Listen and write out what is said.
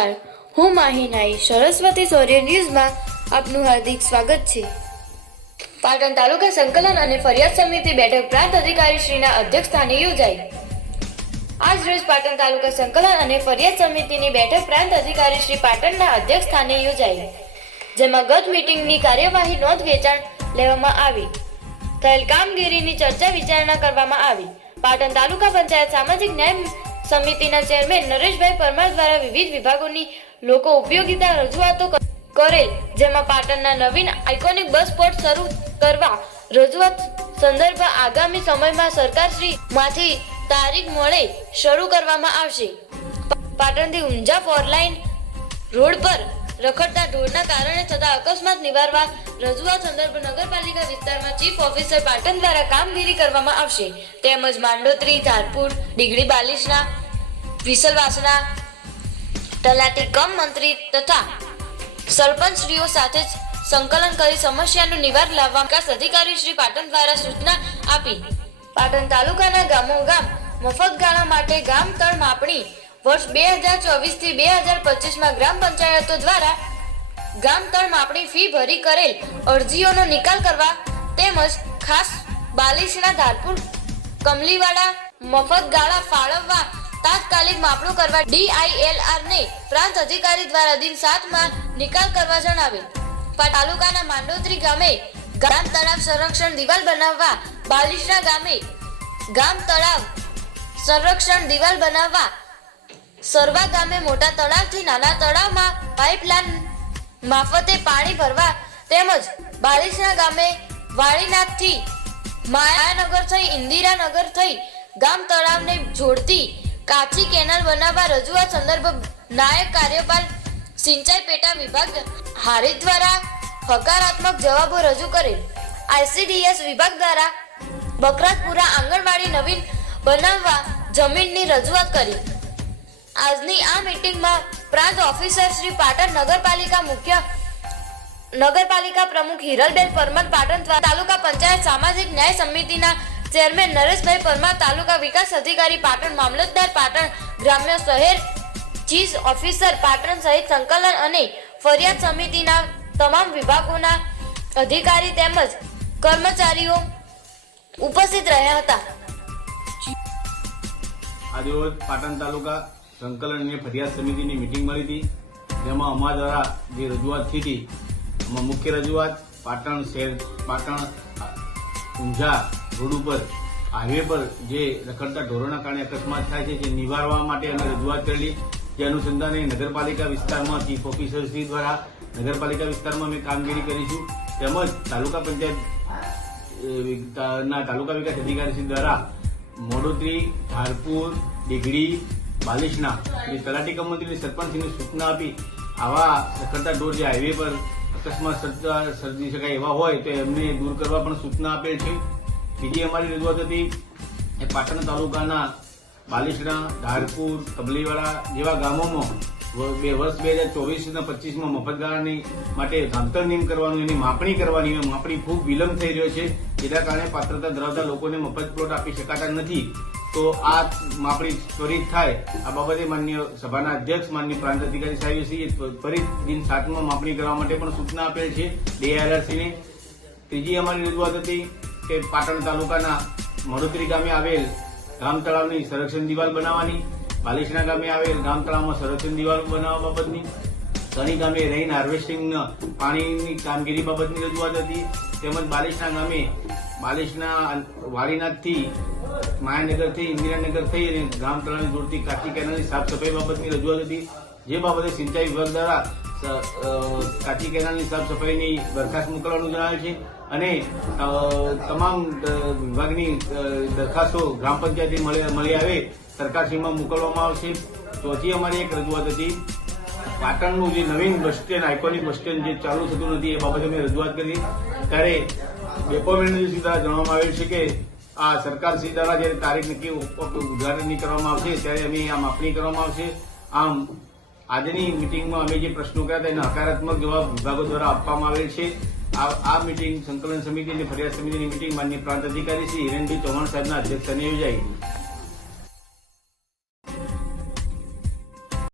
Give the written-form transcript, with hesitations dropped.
નમસ્કાર, હું માહિનાઈ સરસ્વતી સૌર્ય ન્યૂઝમાં આપનું હાર્દિક સ્વાગત છે। પાટણ તાલુકા સંકલન અને ફરિયાદ સમિતિ બેઠક પ્રાંત અધિકારી શ્રીના અધ્યક્ષસ્થાને યોજાઈ। આજ રોજ પાટણ તાલુકા સંકલન અને ફરિયાદ સમિતિની બેઠક પ્રાંત અધિકારી શ્રી પાટણના અધ્યક્ષસ્થાને યોજાઈ, જેમાં ગત મીટિંગની કાર્યવાહી નોંધ વેચાણ લેવામાં આવી, થયેલ કામગીરીની ચર્ચા વિચારણા કરવામાં આવી। પાટણ તાલુકા પંચાયત સામાજિક ન્યાય સમિતિના ચેરમેન નરેશભાઈ પરમાર દ્વારા વિવિધ વિભાગોની લોકો ઉપયોગિતા રજૂઆતો કરેલ, જેમાં પાટણના નવીન આઇકોનિક બસ સ્પોટ શરૂ કરવા રજૂઆત સંદર્ભ આગામી સમયમાં સરકારશ્રી માંથી તારીખ મળે શરૂ કરવામાં આવશે। પાટણથી ઊંઝા 4 લાઇન રોડ પર રખડતા ઢોરના કારણે થતા અકસ્માત નિવારવા રજૂઆત સંદર્ભ નગરપાલિકા વિસ્તારમાં ચીફ ઓફિસર પાટણ દ્વારા કામગીરી કરવામાં આવશે, તેમજ માંડોત્રી, ધારપુર, ડીગડી, બાલિશના, વિસલવાસના તલાટી કમ મંત્રી તથા સરપંચશ્રીઓ સાથે સંકલન કરી સમસ્યાનું નિવારણ લાવવા વિકાસ અધિકારી શ્રી પાટણ દ્વારા સૂચના આપી। પાટણ તાલુકાના ગામોગામ મફત ગાળા માટે ગામ તળ માપણી વર્ષ 2024 થી 2025 ગ્રામ પંચાયતો દ્વારા ગામ તળ માપણી ફી ભરી કરેલ અરજીઓનો નિકાલ કરવા તેમજ ખાસ બાલિશના, ધારપુર, કમલીવાડા મફત ગાળા ફાળવવા તાત્કાલિક માપણું કરવા DILR ને પ્રાંત અધિકારી દ્વારા દિન 7 માં નિકાલ કરવા જણાવેલ। તાલુકાના માંડોત્રી ગામે ગામ તળાવ સંરક્ષણ દિવાલ બનાવવા, બાલિશના ગામે ગામ તળાવ સંરક્ષણ દિવાલ બનાવવા, સરવા ગામે મોટા તળાવથી નાના તળાવમાં પાઇપલાઇન મારફતે પાણી ભરવા તેમજ બાલિશના ગામે વાળીનાથથી માયાનગર થઈ ઇન્દિરાનગર થઈ ગામ તળાવને જોડતી કાચી કેનાલ બનાવવા રજૂઆત સંદર્ભ નાયક કાર્યપાલ સિંચાઈ પેટા વિભાગ હારીજ દ્વારા હકારાત્મક જવાબો રજૂ કરેલ। ICDS વિભાગ દ્વારા બકરાતપુરા આંગણવાડી નવીન બનાવવા જમીનની રજૂઆત કરી। આજની આ મીટિંગમાં પ્રાંત ઓફિસર શ્રી પાટણ, નગરપાલિકા પ્રમુખ હિરલબેન પરમાર પાટણ, તાલુકા પંચાયત સામાજિક ન્યાય સમિતિના ચેરમેન નરેશભાઈ પરમાર, તાલુકા વિકાસ અધિકારી પાટણ, મામલતદાર પાટણ, ગ્રામ્ય શહેર ચીફ ઓફિસર પાટણ સહિત સંકલન અને ફરિયાદ સમિતિના તમામ વિભાગોના અધિકારી તેમજ કર્મચારીઓ ઉપસ્થિત રહ્યા હતા। આજે રોજ પાટણ તાલુકા સંકલન અને ફરિયાદ સમિતિની મીટિંગ મળી હતી, જેમાં અમારા દ્વારા જે રજૂઆત થઈ હતી, એમાં મુખ્ય રજૂઆત પાટણ શહેર પાટણ ઊંઝા રોડ ઉપર હાઈવે પર જે રખડતા ઢોરોના કારણે અકસ્માત થાય છે, જે નિવારવા માટે અમે રજૂઆત કરેલી। જે અનુસંધાને નગરપાલિકા વિસ્તારમાં ચીફ ઓફિસરશ્રી દ્વારા નગરપાલિકા વિસ્તારમાં અમે કામગીરી કરીશું, તેમજ તાલુકા પંચાયતના તાલુકા વિકાસ અધિકારીશ્રી દ્વારા મોડોત્રી, ધારપુર, ડીગડી, બાલિશના તલાટી કમ મંત્રીની સરપંચની સૂચના આપી આવા રખડતા ઢોર જે હાઈવે પર અકસ્માત સર્જી શકાય એવા હોય તો એમને દૂર કરવા પણ સૂચના આપેલ છે। બીજી અમારી રજૂઆત હતી એ પાટણ તાલુકાના બાલિશના, ધારપુર, કબલીવાડા જેવા ગામોમાં વર્ષ 2024 અને 25 મફત ગાળાની માટે જામતળ નિયમ કરવાનું, એની માપણી કરવાની, માપણી ખૂબ વિલંબ થઈ રહ્યો છે, જેના કારણે પાત્રતા ધરાવતા લોકોને મફત પ્લોટ આપી શકાતા નથી। તો આ માપણી ત્વરિત થાય આ બાબતે માન્ય સભાના અધ્યક્ષ માન્ય પ્રાંત અધિકારી સાહેબશ્રીએ ત્વરિત દિન 7 માં માપણી કરવા માટે પણ સૂચના આપેલ છે DILRCને। ત્રીજી અમારી રજૂઆત હતી કે પાટણ તાલુકાના મડોત્રી ગામે આવેલ ગામ તળાવની સંરક્ષણ દિવાલ બનાવવાની, બાલિશના ગામે આવેલ ગામ તળાવમાં સંરક્ષણ દિવાલ બનાવવા બાબતની, સણી ગામે રેઇન હાર્વેસ્ટિંગ પાણીની કામગીરી બાબતની રજૂઆત હતી, તેમજ બાલિશના ગામે બાલિશના વાળીનાથથી માયાનગરથી ઇન્દિરાનગર થઈ અને ગામ તળાવને જોડતી કાચી કેનાલની સાફ સફાઈ બાબતની રજૂઆત હતી, જે બાબતે સિંચાઈ વિભાગ દ્વારા કાચી કેનાલની સાફ સફાઈની દરખાસ્ત મોકલવાનું જણાવેલ છે અને તમામ વિભાગની દરખાસ્તો ગ્રામ પંચાયતથી મળી આવે સરકારશ્રીમાં મોકલવામાં આવશે। ચોથી અમારી એક રજૂઆત હતી પાટણનું જે નવીન bus stand iconic bus stand જે ચાલુ થતું નથી એ બાબતે અમે રજૂઆત કરી, ત્યારે ડેપો મેનેજરશ્રી દ્વારા જણાવવામાં આવેલ છે કે આ સરકારશ્રી દ્વારા જ્યારે તારીખ નક્કી ઉદ્ઘાટન કરવામાં આવશે ત્યારે અમે આ માપણી કરવામાં આવશે। આમ આજની મિટિંગમાં અમે જે પ્રશ્નો કર્યા હતા એના હકારાત્મક જવાબ વિભાગો દ્વારા આપવામાં આવેલ છે। આ મિટિંગ સંકલન સમિતિ અને ફરિયાદ સમિતિની મિટિંગ માન્ય પ્રાંત અધિકારી શ્રી હિરેનભાઈ ચૌહાણ સાહેબના અધ્યક્ષસ્થાને યોજાઈ।